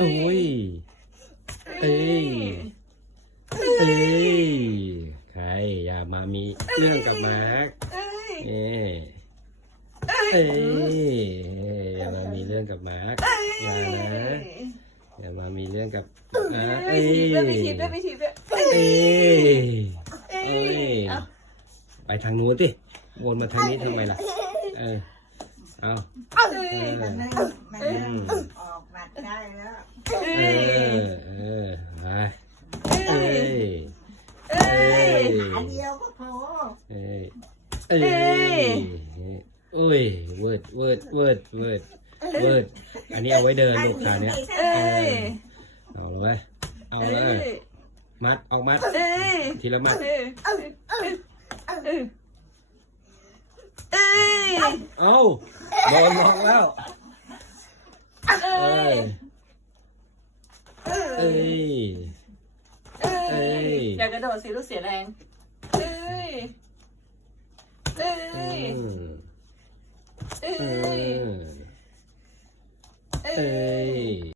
โอ้ย เอ้ย เอ้ย ใครอย่ามามีเรื่องกับมาร์คเอ้ย เอ้ยเอ้ย อย่ามามีเรื่องกับมาร์คอย่านะอย่ามามีเรื่องกับนะเอ้ยด้วยไปทีบด้วยไปทีบด้วยเอ้ย เอ้เอ้ยยเอาไปทางนู้นสิวนมาทางนี้ทำไมล่ะ เออ เอา เอ้ยมันไม่มันไม่ ออกมาได้แล้วเอ้เอยอเออไปเอ้เอ้ยเอ้ยอันเดียวก็พอเอ้ยเอ้ยโอ้ยเวิร์ดเวิร์ดเวิร์ดเวิร์ดเวิร์ดอันนี้เอาไว้เดินลูกขาเนี้ยเอ้ยเอาเลยเอาเลยมัดออกมัดทีละมัดเอ้ยเอ้ยเอ้ยเอ้ยเอ้ยเอาโดนล็อกแล้ว เอ้เอ้ยยเอ้ยเอ้เอ้ย ย อย่ากระโดดสิลูกเสียแรง เอ้ย เอ้อืยมเอ้เอ้ยยเอ้เอ้ยย